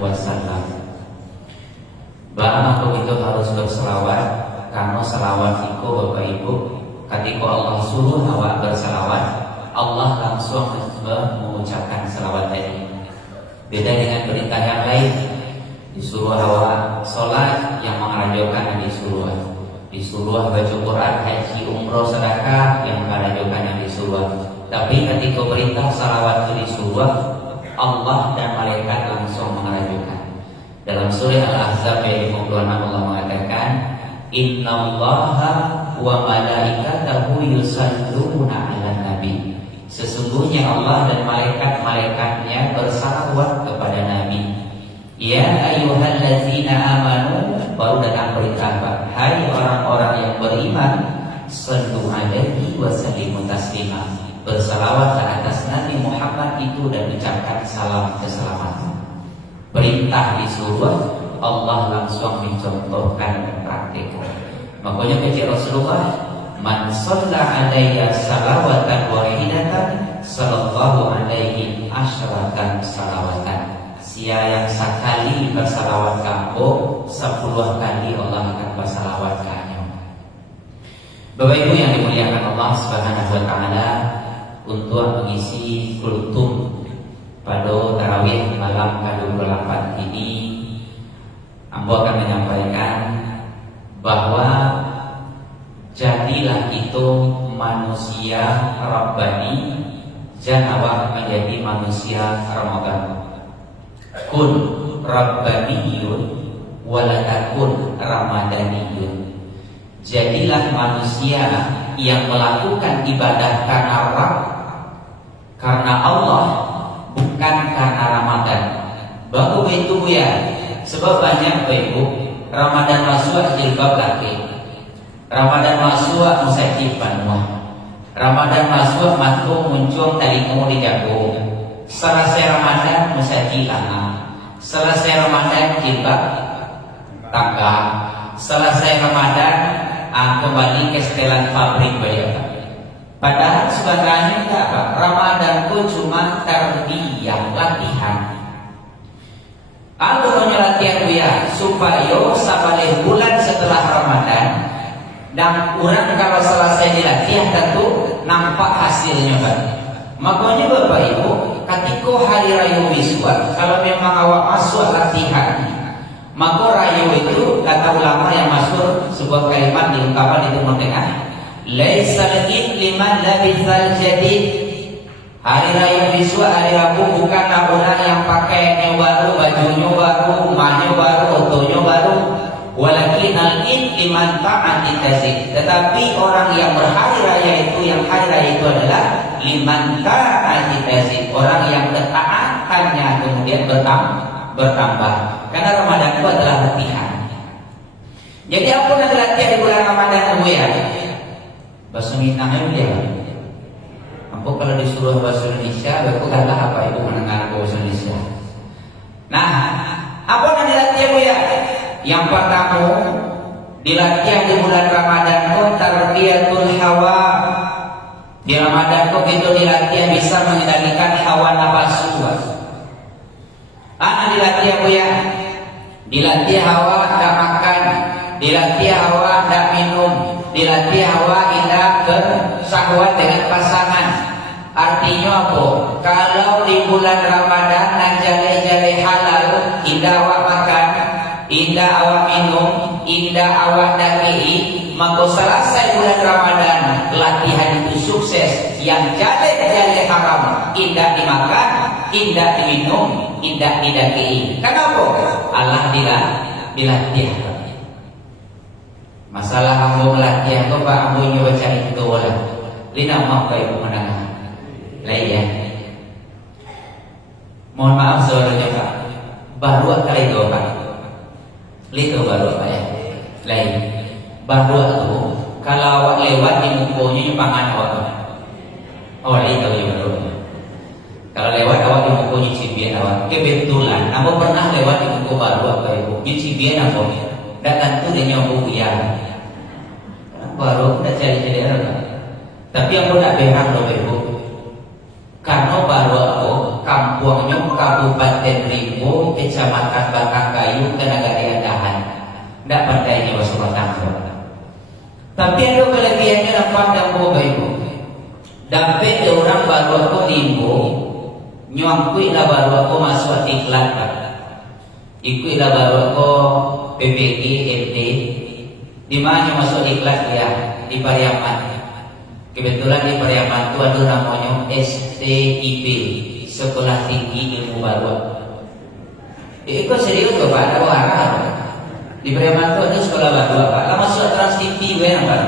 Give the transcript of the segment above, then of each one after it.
wasallam. Bahwa itu harus berselawat, karena selawat itu Bapak Ibu, ketika Allah suruh awak berselawat, Allah langsung mengucapkan selawat tadi. Beda dengan perintah yang lain, disuruh awak sholat yang mengajarkan disuruh, disuruh baca Quran, haji, umroh, sedekah yang mengajarkan yang disuruh. Tapi ketika perintah salawat itu disuruh, Allah dan malaikat langsung mengajarkan. Dalam surah Al-Ahzab ayat 56 Allah mengatakan, Innallaha wa malaikatahu yusalluna 'alan nabi. Sesungguhnya Allah dan malaikat-malaikatnya bersalawat kepada Nabi. Ya ayyuhallazina amanu, baru datang perintah, hai orang-orang yang beriman, sallu alaihi wa sallimu taslima. Bersalawatlah atas Nabi Muhammad itu dan ucapkan salam keselamatan. Perintah disuruh, Allah langsung mencontohkan dan praktikkan. Makanya kata Rasulullah, man shalla alayya salawatan wahidatan sallallahu alaihi asyratan salawatan. Sia yang sekali bersalawat kamu, 10 kali Allah akan bersalawat kamu. Bapak Ibu yang dimuliakan Allah Subhanahu wa taala, untuk mengisi kultum pada tarawih malam ke-24 ini, Ambo akan menyampaikan bahwa jadilah itu manusia Rabbani, jangan awak menjadi manusia Ramadan. Kun Rabbaniyun walatakun Ramadaniyun. Jadilah manusia yang melakukan ibadah karena Rabb, karena Allah, bukan karena Ramadan. Baru itu ya, sebab banyak ibu Ramadan masuk jilbab laki, Ramadan masuk musajib panua, Ramadan masuk matu muncul talingu di jagung. Selesai Ramadan musajib lama, selesai Ramadan jilbab tangga, selesai Ramadan kembali ke setelan pabrik bayar. Padahal sebenarnya tidak apa, Ramadan itu cuma tarbiyah, latihan. Aku punya latihan ya, supaya sabalik bulan setelah Ramadan, dan orang kalau selesai dilatih tentu nampak hasilnya kan. Makanya Bapak Ibu, ketika hari raya Wiswa, kalau memang awak masuk latihan, maka raya itu kata ulama yang masuk sebuah kalimat diungkapkan di Timur Tengah, laisal id liman labithal jadid. Hari raya Wiswa, hari Rabu bukan orang yang pakaiannya baru, bajunya baru, rumahnya baru, otonya baru. Walakin al-id liman ta'ati tazid. Tetapi orang yang berhari raya itu, yang hari raya itu adalah liman ta'ati tazid, orang yang ketaatannya kemudian bertambah. Karena Ramadan itu adalah latihan. Jadi apa yang latihan di bulan Ramadan itu ya? Bahasa Minangnya dia. Aku kalau disuruh bahasa Indonesia, aku kalah apa ibu mendengar bahasa Indonesia. Nah, apa yang dilatih bu ya? Yang pertama, dilatih di bulan Ramadan itu tarbiyatul hawa. Di Ramadan itu kita dilatih bisa mengendalikan hawa nafsu. Dilatih bu ya? Dilatih hawa tak makan, dilatih hawa tak minum, dilatih hawa tidak bersahwat dengan pasangan. Artinya apa? Kalau di bulan Ramadan dan jale-jale halal, tidak awak makan, tidak awak minum, tidak awak daki, maka selesai bulan Ramadan latihan itu sukses. Yang jale-jale haram tidak dimakan, tidak diminum, tidak didaki. Kenapa? Allah dilatih. Masalah ambo melatih aku pak ambo nyoba cari itu lah. Lina mau ke ibu menengah. Lain ya. Mohon maaf saudaranya pak. Baru kali itu pak. Itu baru pak ya. Lain. Baru itu kalau awak lewat di mukonya pangan awak. Oh itu ya baru. Kalau lewat awak di mukonya cibian awak. Kebetulan ambo pernah lewat di muko baru apa ibu. Di cibian ambo. Dan tentu dia nyobu ya. Baru tidak cari-cari orang. Tapi aku tidak berang loh ibu. Karena baru aku kampungnya Kabupaten Rimbo, Kecamatan Bakangkayu, Kenagari Andahan. Tidak pandainya Rasulullah Tanggung. Tapi ada kelebihannya dapat dan bawa ibu. Dapat orang baru aku Rimbo, nyuangku ila baru aku masuk iklan. Iku ila baru aku PPG MD. Di mana masuk iklan dia di Pariaman. Kebetulan di Pariaman itu ada namanya STIP, Sekolah Tinggi Ilmu Baru. Itu serius loh Pak, ada warna. Di Pariaman itu ada sekolah baru Pak. Lah masuk Trans TV Pak.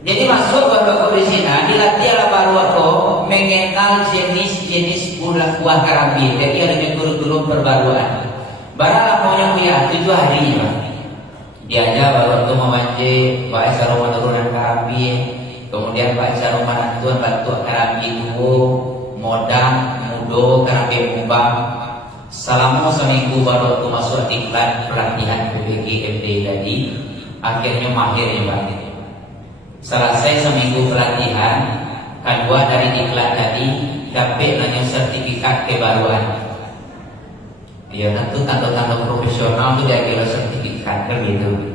Jadi masuk baru di sini, dilatih ala baru aku mengenal jenis-jenis buah karambi. Jadi ada kurikulum perbaruan. Barang maunya punya 7 hari Pak. Diajar baru itu memanji Pak Isa rumah turunan karambi, kemudian Pak Isa rumah nantuan bantu karambi dulu, modang, mudo, karambi mumbang. Selama seminggu baru itu masuk iklan pelatihan PPG MD tadi, akhirnya mahir ya Pak. Selesai seminggu pelatihan, kedua dari iklan tadi dapat nanya sertifikat kebaruan. Ya tentu tanda-tanda profesional itu dia kira sertifikat kan gitu.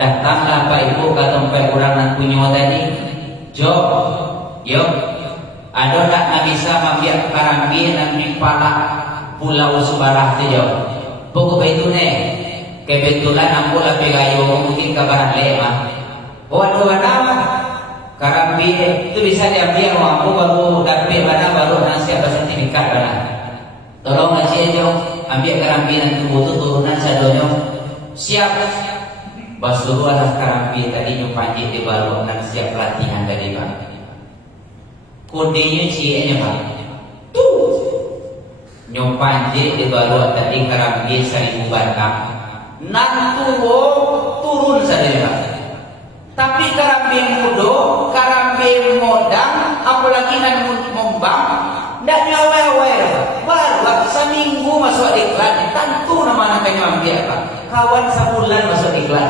Datanglah Pak Ibu ke tempat orang yang punya tadi. Yuk, ada tak bisa mambiak karambi dan di palak Pulau Subarah tu jauh. Pokok itu nih, kebetulan aku lah pegayo mungkin kabaran lema. Oh ada karambi itu bisa diambil aku baru dapat mana baru nasi apa sertifikat mana. Tolong nasi aja ambil karambi nanti butuh turunan sadonyo siap. Basuruh anak karambi tadi nyupanji di baru dan siap pelatihan tadi Pak. Kodenya cie nya Pak. Tuh nyupanji di baru tadi karambi 1000 batang. Nanti turun saja Pak. Tapi karambi mudo, karambi modang, apalagi nan mombang, ndak nyawa-nyawa baru seminggu masuk iklan, tentu nama anaknya ambil Pak. Kawan sebulan masuk iklan,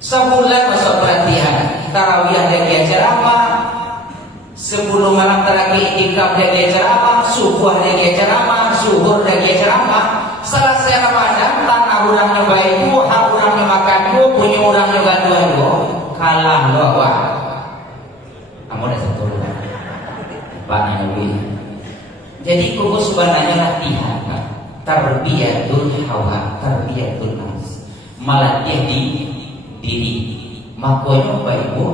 sebulan masuk pelatihan, tarawih dia ceramah, 10 malam terakhir ikram dia ceramah, subuh dia ceramah, zuhur dia ceramah. Selesai Ramadan, tanah orangnya baikku, hak orangnya makanku, punya orangnya bantuanku, kalah loh Pak. Kamu dah satu Pak Nabi. Jadi kuku sebenarnya latihan Pak. Tarbiyatul hawa, tarbiyatul nafs. Melatih di diri. Makanya Pak Ibu,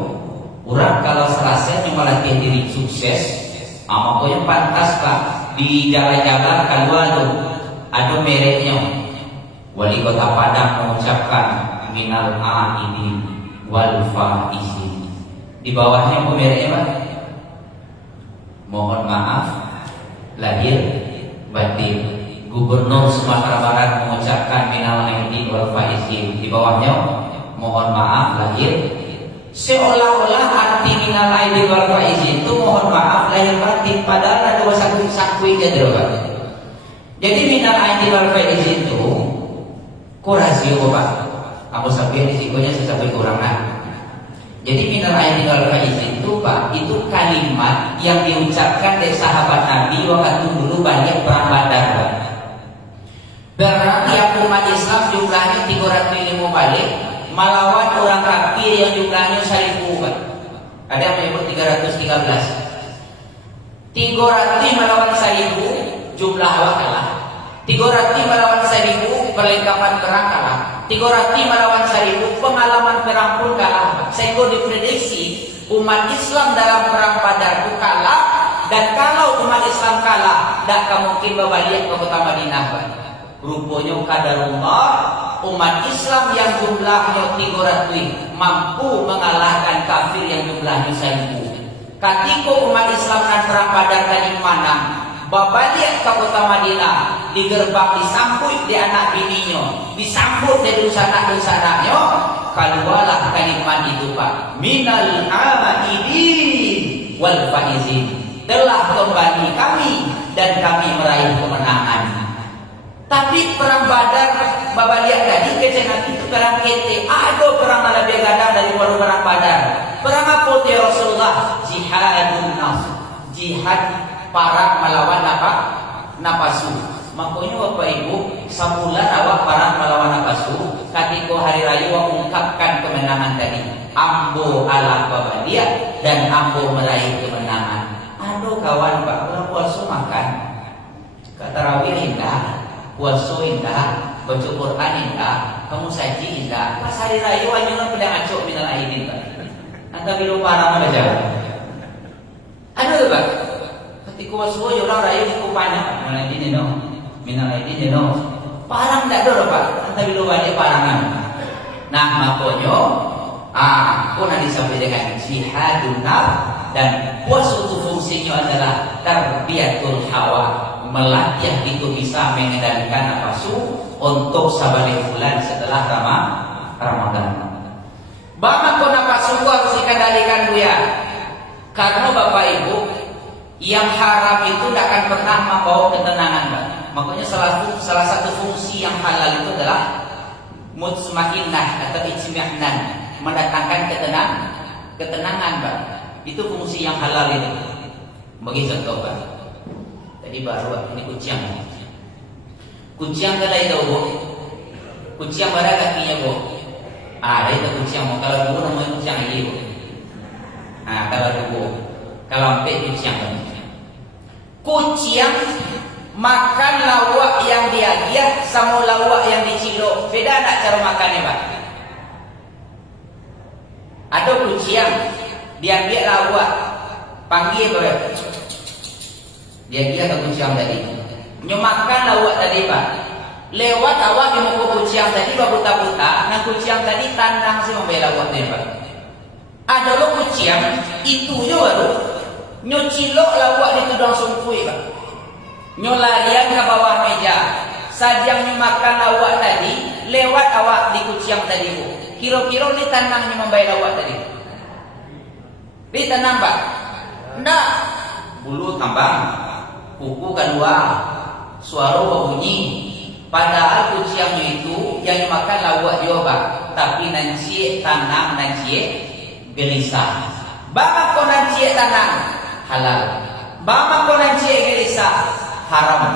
orang kalau selesai melatih diri sukses, makanya pantas Pak di jalan-jalan keluar tuh. Ada mereknya. Wali Kota Padang mengucapkan minal aidin wal faizin. Di bawahnya apa mereknya Pak? Mohon maaf lahir batin. Gubernur Sumatera Barat mengucapkan minal aidin wal faizin. Di bawahnya mohon maaf lahir. Seolah-olah arti minal aidin wal faizin itu mohon maaf lahir batin, padahal ada sakui gitu Pak. Jadi minal aidin wal faizin itu kurasio Pak. Aku sampai risikonya saya sampai kurangan. Jadi minal aidin wal faizin itu Pak, itu kalimat yang diucapkan dari sahabat Nabi waktu dulu banyak perang Badar Pak. Berarti umat Islam jumlahnya 305 balik melawan orang kafir yang jumlahnya 1000 Pak. Ada yang menyebut 313. 300 melawan 1000 jumlah awak kalah. 300 melawan 1000 perlengkapan perang kalah. 300 melawan 1000 pengalaman perang pun kalah. Sehingga diprediksi umat Islam dalam perang Badar itu kalah. Dan kalau umat Islam kalah, tidak mungkin berbalik ke kota Madinah. Rupanya qadarullah, umat Islam yang jumlahnya 300 mampu mengalahkan kafir yang jumlahnya 1000. Ketika umat Islam dan perang Badar tadi mana? Babalik ke kota Madinah, di gerbang disambut di anak bininya, disambut dari usaha-usahanya, keluarlah kalimat itu Pak, minal aidin wal faizin, telah kembali kami dan kami meraih kemenangan. Tapi perang Badar babalik tadi kecengan itu perang kete, ada perang lebih gadang dari perang Badar. Perang apa ya Rasulullah? Jihadun nafs. jihad para melawan napasu. Makanya Bapak Ibu, sambulan awak para melawan napasu ketika hari raya mengungkapkan kemenangan tadi. Ambo ala babadia dan ambo meraih kemenangan. Aduh kawan Pak, kalau puasa makan tarawih indah, puasa indah, baca Quran indah, kamu saji indah. Pas hari raya wanyunan pedang acok minal aidin Pak. Anta bilu parah mana jauh. Aduh Pak, ketika puasa orang raya dikupanya minal aidin no, minal aidin no. Parang tak ada Pak, anta bilu balik parangan. Nah makanya aku nanti sampai dengan jihadun nafs dan puasa itu fungsinya adalah tarbiyatul hawa, melatih itu bisa mengendalikan nafsu untuk sabalik bulan setelah Ramadan. Bagaimana kau nafsu harus dikendalikan dia? Karena Bapak Ibu, yang haram itu tidak akan pernah membawa ketenangan, Pak. Makanya salah satu fungsi yang halal itu adalah mutma'innah atau ijmi'nan, mendatangkan ketenangan, Pak. Itu fungsi yang halal itu. Bagi contoh, Pak. Tadi baru ini kucing. Kucing kada itu, Bu. Kucing pada kakinya, Bu. Ada itu kucing. Kalau dulu namanya kucing ini, Bu. Nah, kalau dulu, kalau ambil kucing. Kucing makan lawak yang diagiah sama lawak yang dicilok. Beda tak cara makannya, Pak? Ada kucing diambil lawak, panggil berapa? Dia ke kucing tadi. Nyomakan lawak tadi, Pak. Lewat awak di muka kucing tadi buta-buta, nah kucing tadi tandang si membela lawak tadi, Pak. Ada lo kucing itu je baru nyocilok lawak itu langsung kui, Pak. Nyolarian ke bawah meja. Sajang nyomakan lawak tadi, lewat awak di kucing tadi, Bu. Kira-kira ni tandangnya membela lawak tadi. Di tanam, Pak. Ndak. Bulu tambang, kuku kedua, suara bunyi. Padahal kucingnya itu yang makan lawak dia, Pak. Tapi nanti tanam, nanti gelisah. Bapa kau nanti tanam halal. Bapa kau nanti gelisah haram.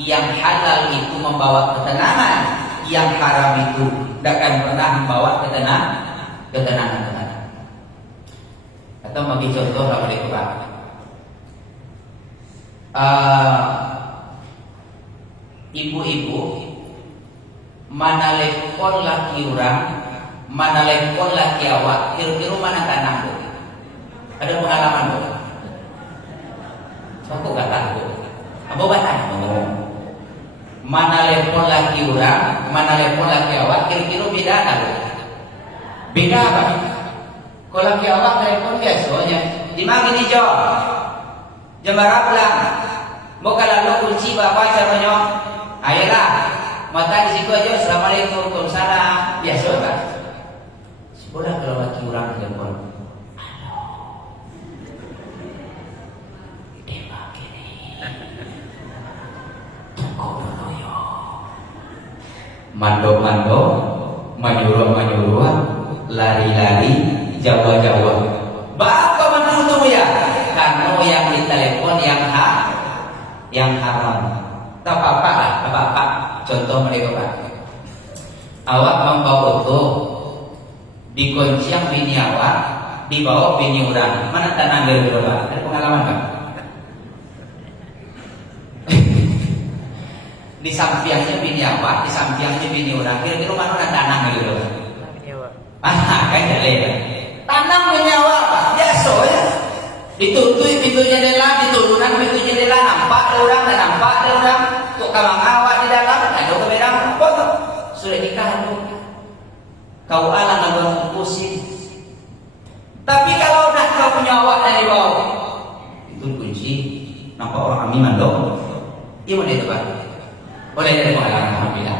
Yang halal itu membawa ketenangan, yang haram itu tidak akan pernah membawa ketenangan. Atau bagi contoh apa itu, Pak? Ibu-ibu mana lepon laki orang, mana lepon laki awak, kira-kira mana tanah, Bu? Ada pengalaman, Bu? Aku gak tahu. Apa tahu? Mana lepon laki orang, mana lepon laki awak, kira-kira beda tak, Bu? Beda apa? Kalau laki awak telepon biasanya di mana gini Jo? Jam berapa pulang? Mau kalau lo kunci bapak caranya? Ayolah, mata di situ aja. Assalamualaikum, waalaikumsalam. Biasa, Pak. Sekolah kalau laki orang telepon. Halo. Dewa gini. Tunggu dulu yo. Mando-mando, manyuruh-manyuruh, lari-lari, Jawa-Jawa. Bapak menunggu ya, karena yang ditelepon yang haram. Tak apa-apa lah, tak apa-apa. Contoh mereka, Pak. Awak membawa foto, dikunci yang bini awak, dibawa bini orang. Mana tanah dari Pak? Ada pengalaman, Pak? Di sampingnya bini awak, di sampingnya bini orang. Kira-kira mana tanah gitu? Kan jadi tanam menyawa, Pak. Biasa ya. Ditutui pintu jendela, diturunan pintu jendela, nampak orang dan nampak orang. Kok kamang awak di dalam, ada keberang apa? Sudah nikah, Bu. Kau alang agak pusing. Tapi kalau dah kau punya awak dari bawah, itu kunci. Nampak orang kami mandok. Iya mana itu, Pak? Boleh dari pengalaman, alhamdulillah.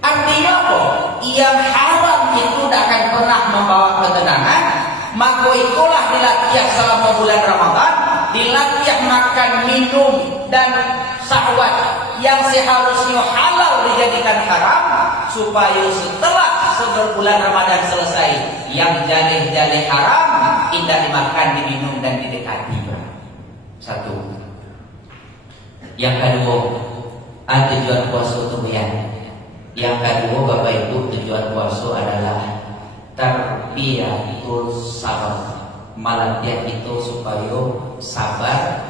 Artinya apa? Yang haram itu tidak akan pernah membawa ketenangan. Maka itulah dilatih selama bulan Ramadan, dilatih makan, minum dan syahwat yang seharusnya halal dijadikan haram, supaya setelah sebulan Ramadan selesai, yang jalih-jalih haram tidak dimakan, diminum dan didekati. Satu. Yang kedua, tujuan puasa itu ya. Yang kedua, Bapak Ibu, tujuan puasa adalah terbiatul sabar. Melatih itu supaya sabar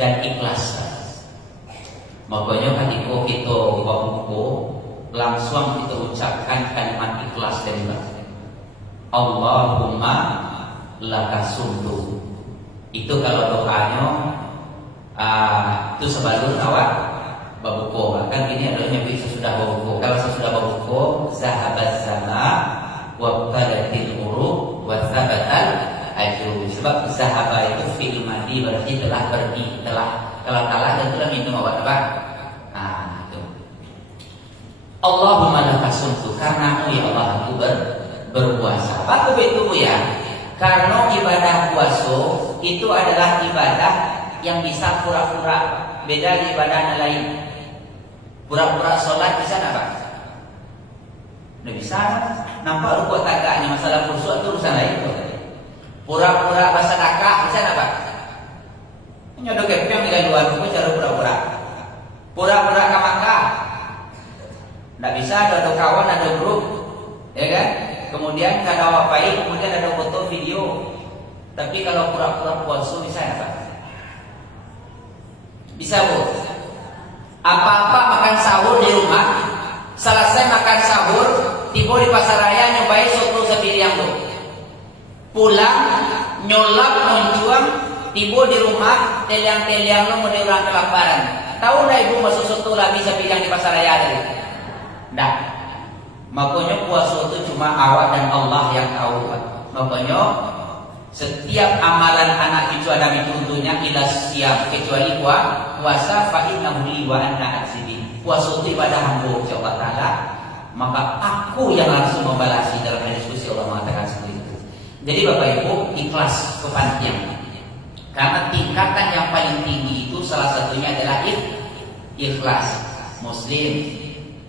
dan ikhlas. Makanya ketika kita buku langsung kita ucapkan kalimat ikhlas dari batin. Allahumma laka sumtu. Itu kalau doanya itu sebelum awak babuko. Kan ini adalah yang sesudah babuko. Kalau sesudah babuko, zahabat sama wa qadatil urub wa thabatal ajru. Sebab zahaba itu fi'il madi berarti telah pergi, telah kalah dan telah minum obat apa? Itu. Allahumma laka sumtu, karena ya Allah aku berpuasa. Apa itu ya? Karena ibadah puasa itu adalah ibadah yang bisa pura-pura, beda di ibadah lain. Pura-pura sholat bisa apa? Nggak bisa. Nampak rukuk tagaknya masalah khusyuk itu urusan lain. Pura-pura bersedekah bisa apa? Nyodok kepeng di luar rumah cara pura-pura. Pura-pura ke Makkah. Nggak bisa, ada kawan, ada grup, ya kan? Kemudian kada wapai, kemudian ada foto video. Tapi kalau pura-pura puasa bisa apa? Bisa bu. Apa-apa makan sahur di rumah, selesai makan sahur, tiba di pasar raya nyobain soto sebiriang bu. Pulang nyolap mencuang, tiba di rumah teliang-teliang lo mau diulang kelaparan. Tahu nggak ibu masuk soto lagi sebiriang di pasar raya tadi? Nggak. Makanya puasa itu cuma awak dan Allah yang tahu. Makanya setiap amalan anak cucu Adam itu tentunya ila siap kecuali puasa fa innahu li wa ana azibi. Puasa itu ibadah hamba Allah Taala, maka aku yang langsung membalasi. Dalam diskusi Allah mengatakan seperti itu. Jadi Bapak Ibu, ikhlas kepantian. Karena tingkatan yang paling tinggi itu salah satunya adalah ikhlas. Muslim,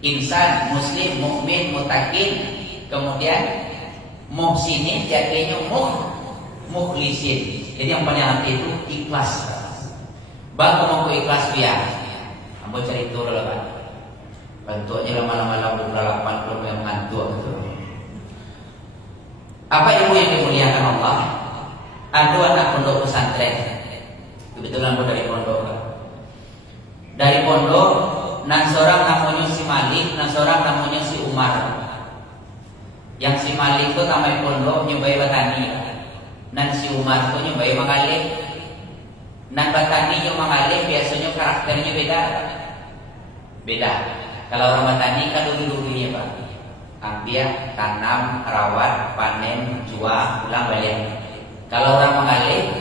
insan, muslim, mukmin, mutakin, kemudian muhsinin, jadinya mukhlisin. Jadi yang paling nanti itu ikhlas. Bang mau ikhlas biar. Ambo cari tur lah kan. Bantu aja lama-lama berlapan belum yang ngantuk gitu. Apa ibu yang dimuliakan Allah? Ada anak pondok pesantren. Kebetulan aku dari pondok. Dari pondok, nan seorang namanya si Malik, nan seorang namanya si Umar. Yang si Malik itu namanya pondok nyobai batani. Nan si Umar itu nyobai mengalih. Nan batani yang mengalih biasanya karakternya beda. Kalau orang batani kan dulu-dulunya Pak. Ambil, tanam, rawat, panen, jual, pulang balik. Kalau orang mengalih,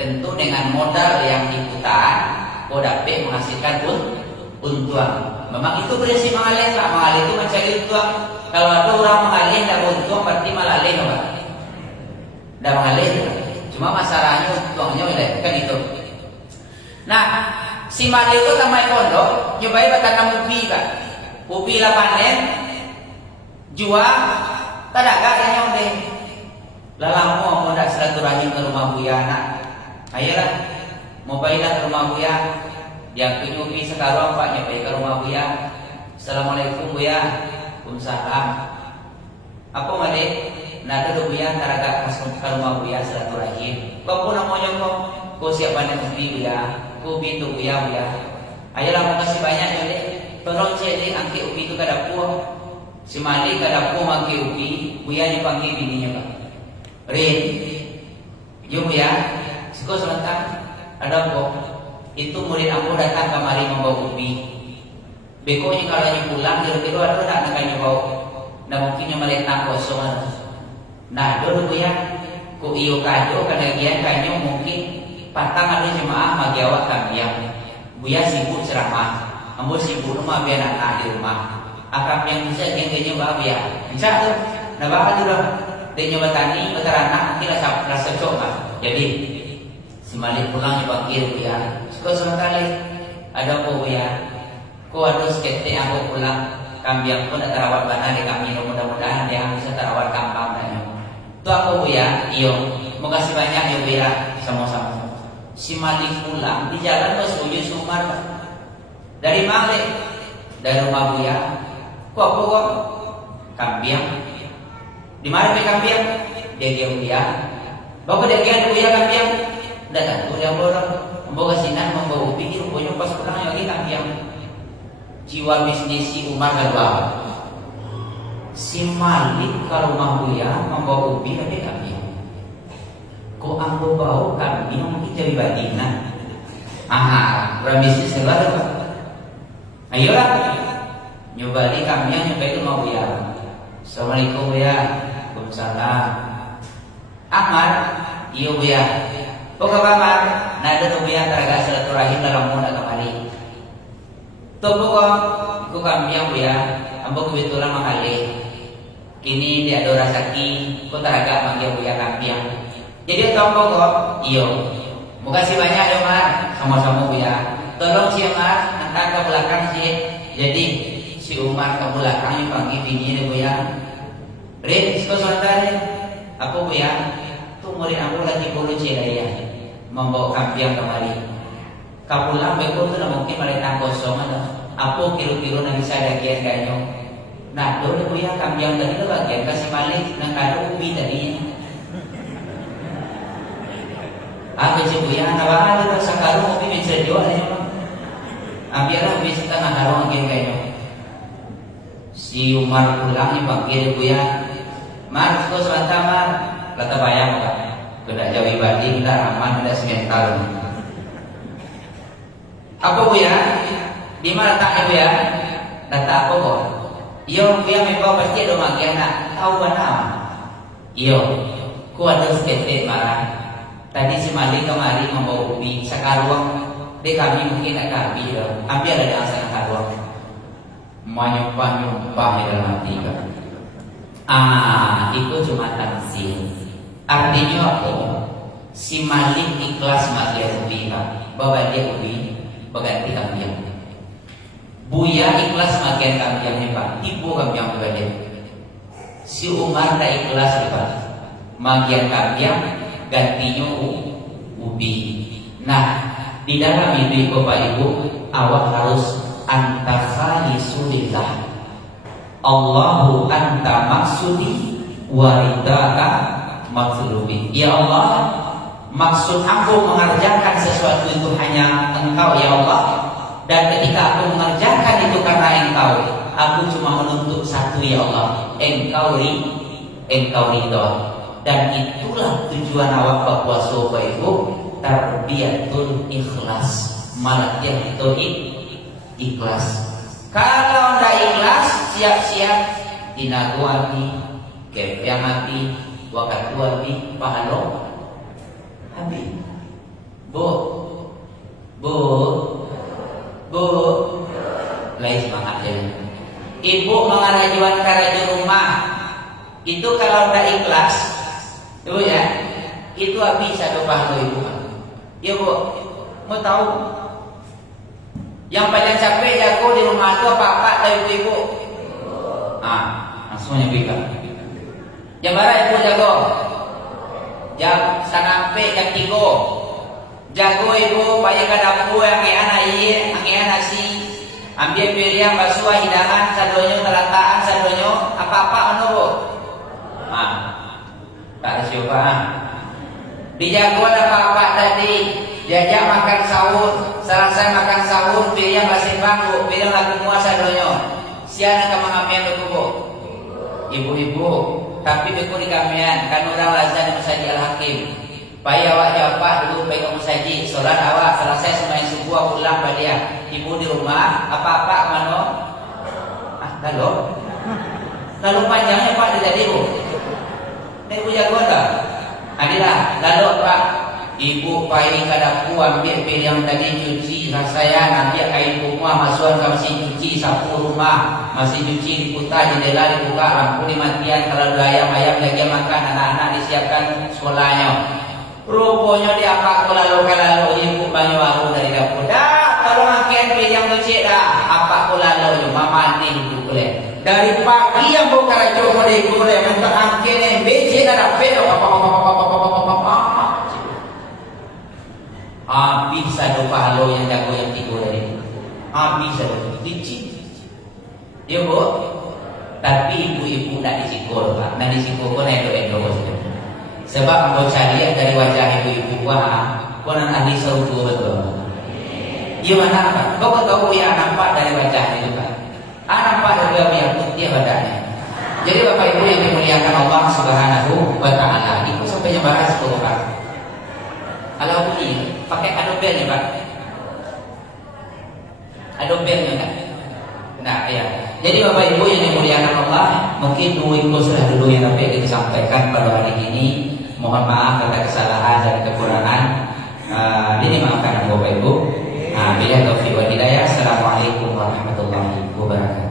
tentu dengan modal yang diputar, kau dapat menghasilkan untung. Memang itu prinsip mengalih Pak. Mengalih itu mencari untung. Kalau ada orang mengalih tidak untung, berarti malah alih Pak. Tidak mengalih. Cuma masalahnya untungnya kan itu. Nah, si Mali itu tamai pondok, nyobai tanam ubi Pak. Ubi lah panen, jual, tak ada yang deh. Lalang mau nak silaturahim ke rumah Buya nak. Ayolah, mau baiklah ke rumah Buya. Yang penyubi sekarang Pak nyobai ke rumah Buya. Assalamualaikum Buya. Waalaikumsalam. Apa made? Nada do Buya taraga ke rumah Buya silaturahim. Kau pun namanya kau siapa nih ubi Buya? Ubi itu Buya. Ayolah mau kasih banyak nyole. Tolong cek angki ubi itu kada puang. Si Mali kada puang angki ubi. Buya dipanggil bininya Pak. Rin, yuk Buya. Siko sebentar. Ada kok. Itu murid aku datang kemari membawa ubi. Bekonya kalau pulang kira-kira ada tak nak nyobau. Nah mungkin yang melentang kosong. Nah dulu Buya. Ku iyo kado kanagian kanyo mungkin patang ada jemaah magi awak kambiang. Buya sibuk ceramah. Ambo sibuk rumah biar anak di rumah. Akap yang bisa geng-gengnya bawa Buya. Bisa tuh. Nah bakal dulu. Dia nyoba tani, betaranak nanti rasa coba. Jadi si Malik pulang dipanggil Buya. Kau sebentar lagi ada apa Buya? Kau harus ketik aku pulang. Kambiang pun tak terawat benar di kami. Mudah-mudahan dia bisa terawat kampang dan itu aku Buya. Iyo. Mau kasih banyak ya Buya. Sama-sama. Si Malik pulang di jalan pas Buya Sumar. Dari Malik, dari rumah Buya. Kok kampiang. Di mana pe kampiang? Dia Buya. Bapak dia Buya kampiang. Datang tu dia orang membawa sinan, membawa ubi. Rupanya pas pulang lagi kampiang. Jiwa bisnis si Umar dan Bapak. Si Malik ke rumah Buya membawa ubi ada kampiang. Kok ambo bau kambing mungkin jadi batingan. Orang bisnis lebar apa? Ayolah, nyoba di kambing nyoba itu mau ya. Assalamualaikum ya, Waalaikumsalam. Ahmad, iya ya. Kok kabar? Nada tuh ya teraga silaturahim dalam muda kembali. Tuh kok, aku kambing ya. Ambo kebetulan mengalih. Kini dia ada rasaki, kok teraga manggil buya kambing. Jadi tombo kok, iyo. Makasih banyak ya Mar, sama-sama Buya. Tolong si Umar hantar ke belakang sih. Jadi si Umar ke belakang panggil bini deh Buya. Rin, sekolah saudara. Aku Buya, tuh murid aku lagi bulu ya, membawa kambing kemari. Kapulang beko tuh mungkin mereka kosong ada. Aku kira-kira nanti saya bagian ganyo. Nah, dulu Buya kambing tadi tuh bagian kasih balik nang kado ubi tadinya. Aku cipuyan, nawakan itu sekarang kopi bisa jual ya bang. Biarlah bisa tengah harung lagi kayaknya. Si Umar pulang dipanggil Buya. Mar, kau sebentar Mar. Kata bayang pak. Tidak jauh ibadi, tidak aman, tidak semental. Apa Buya? Di mana letaknya Buya? Data apa kok? Iyo Buya memang pasti ada magian nak tahu mana? Iyo, ku ada seketik marah. Tadi si Malik kemari membawa ubi sekaruang. Dia kami mungkin tak kami dah. Ambil ada yang sekaruang. Menyumpah di dalam hati kan. Itu cuma tamsil. Artinya apa? Si Malik ikhlas makan ubi kan. Bawa dia ubi, berganti kambing. Buya ikhlas makan kambingnya pak. Ibu kambing berganti. Si Umar tak ikhlas pak. Makan kambing. Gantinya ubi. Nah, di dalam itu Bapak Ibu, awak harus antakhalisulillah. Allahu anta maksudi waridaka maksulubi. Ya Allah, maksud aku mengerjakan sesuatu itu hanya Engkau ya Allah. Dan ketika aku mengerjakan itu karena Engkau, aku cuma menuntut satu ya Allah, Engkau ridho. Dan itulah tujuan awak berpuasa Bapak Ibu, tarbiyatul ikhlas, melatih itu ikhlas. Kalau tidak ikhlas, siap-siap tinagu hati, kepiang hati, waktu hati, pahalo habis. Bu, lain semangat ya. Ibu mengarajuan karaju rumah, itu kalau tidak ikhlas. Ibu ya, itu habis ada pahalo ibu. Ya bu, mau tahu yang paling capek jago di rumah itu apa atau ibu? Langsung nyebika. Yang mana ibu jago? Jam sanampe jam 3. Jago ibu payah ke dapur yang anak nasi. Ambil piring basuh hidangan sadonyo telataan sadonyo apa-apa bu? Tak ada siapa. Dijago ada apa-apa tadi. Diajak makan sahur. Selesai makan sahur, piring masih bangku, piring lagi muasa donyo. Siapa yang mengambil itu bu? Ibu-ibu. Tapi beku di kamian. Kan orang lazan di masjid Al-Hakim. Payah awak jawab dulu baik kamu saji. Solat awak selesai sembahyang subuh pulang pada dia. Ibu di rumah apa-apa kemana? Lalu panjangnya pak dia jadi bu. Ibu jago tak? Adilah, lalu pak, ibu payah kadaku ambil piring tadi cuci, saya ambil air bunga masukkan ke mesin cuci, sapu rumah, masih cuci diputar, jendela dibuka, lampu dimatikan, kalau ada ayam lagi makan, anak-anak disiapkan sekolahnya. Rupanya dia apa kalau ibu banyak warung dari dapur. Dah, tolong angkat piring cuci dah. Apa kalau mama ni ibu boleh. Dari pagi yang buka rajuk boleh boleh minta angkin yang beci dah dapat Habis satu pahala yang jago yang tiga tadi. Habis satu licin. Dia bu, tapi ibu-ibu nak disikul pak, nak disikul pun edo-edo saja. Sebab aku cari dari wajah ibu-ibu kau nan ahli saudu betul. Gimana pak? Kau tahu yang nampak dari wajah itu pak? Nampak dari yang putih badannya. Jadi bapak ibu yang dimuliakan Allah Subhanahu wa Ta'ala, itu sampai nyebaran 10 orang. Kalau bunyi pakai adobel ya pak, adobelnya kan. Nah ya, jadi bapak ibu yang dimuliakan Allah, mungkin itu sudah dulu yang dapat disampaikan pada hari ini. Mohon maaf atas kesalahan dan kekurangan. Ini maafkan bapak ibu. Bila taufiq wal hidayah. Assalamualaikum warahmatullahi wabarakatuh.